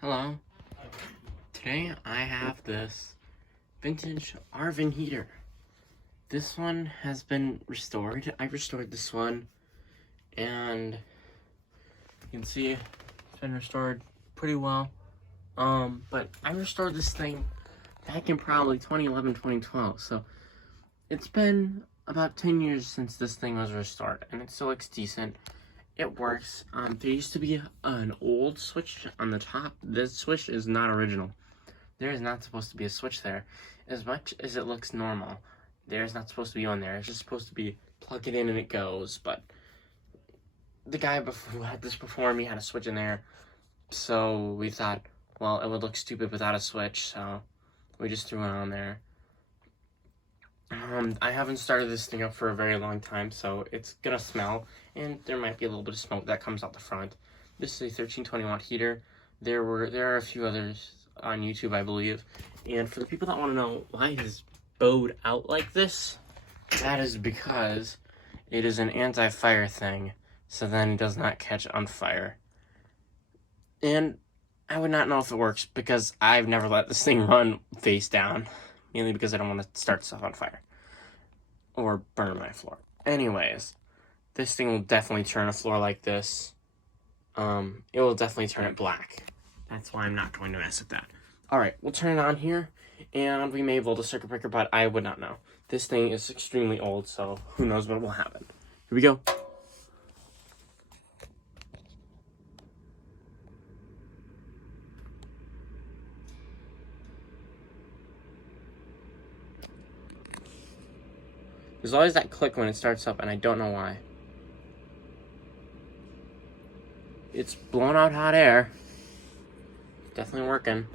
Hello. Today I have this vintage Arvin heater. This one has been restored. I restored this one, and you can see it's been restored pretty well. But I restored this thing back in probably 2011, 2012. So it's been about 10 years since this thing was restored, and it still looks decent. It works. There used to be an old switch on the top. This switch is not original. There is not supposed to be a switch there. As much as it looks normal, there's not supposed to be on there. It's just supposed to be plug it in and it goes. But the guy who had this before me had a switch in there. So we thought, well, it would look stupid without a switch. So we just threw it on there. I haven't started this thing up for a very long time, so it's gonna smell, and there might be a little bit of smoke that comes out the front. This is a 1320 watt heater. There are a few others on YouTube, I believe. And for the people that want to know why it is bowed out like this, that is because it is an anti-fire thing, so then it does not catch on fire. And I would not know if it works because I've never let this thing run face down. Mainly because I don't want to start stuff on fire or burn my floor. Anyways, this thing will definitely turn a floor like this. It will definitely turn it black. That's why I'm not going to mess with that. Alright, we'll turn it on here, and we may build a circuit breaker, but I would not know. This thing is extremely old, so who knows what will happen. Here we go. There's always that click when it starts up, and I don't know why. It's blowing out hot air. Definitely working.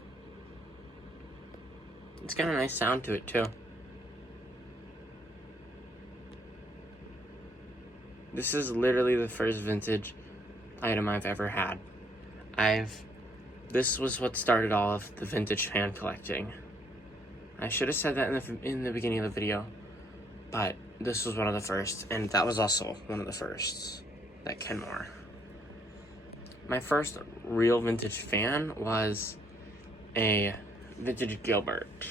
It's got a nice sound to it, too. This is literally the first vintage item I've ever had. This was what started all of the vintage fan collecting. I should have said that in the beginning of the video. But this was one of the first, and that was also one of the firsts, that Kenmore. My first real vintage fan was a vintage Gilbert.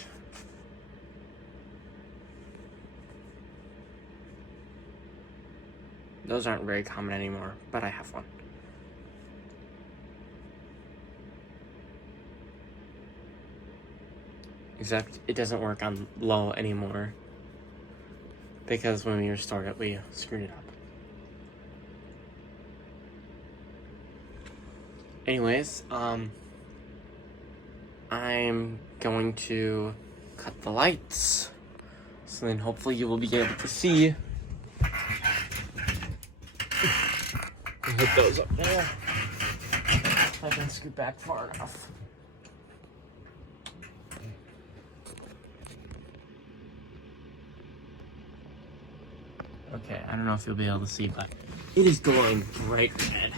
Those aren't very common anymore, but I have one. Except it doesn't work on low anymore, because when we restored it, we screwed it up. Anyways, I'm going to cut the lights, so then hopefully you will be able to see. I'll hit those up there. If I can scoot back far enough. Okay, I don't know if you'll be able to see, but it is glowing bright red.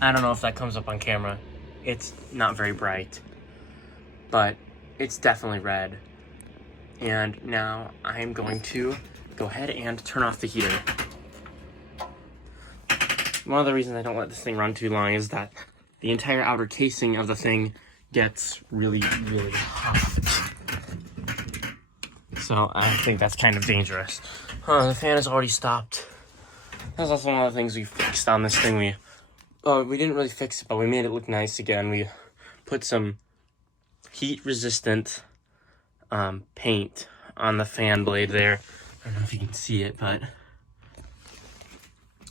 I don't know if that comes up on camera. It's not very bright, but it's definitely red. And now I'm going to go ahead and turn off the heater. One of the reasons I don't let this thing run too long is that the entire outer casing of the thing gets really, really hot. So I think that's kind of dangerous. The fan has already stopped. That's also one of the things we fixed on this thing. We didn't really fix it, but we made it look nice again. We put some heat-resistant paint on the fan blade there. I don't know if you can see it, but...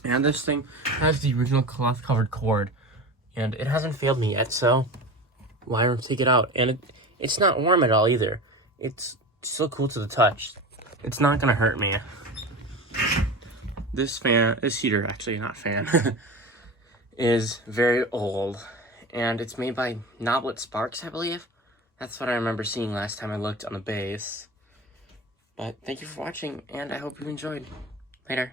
And this thing has the original cloth-covered cord, and it hasn't failed me yet, so why not take it out? And it's not warm at all either. It's still cool to the touch. It's not gonna hurt me. This heater, actually not fan, is very old, and it's made by Noblet Sparks, I believe. That's what I remember seeing last time I looked on the base. But thank you for watching, and I hope you enjoyed. Later.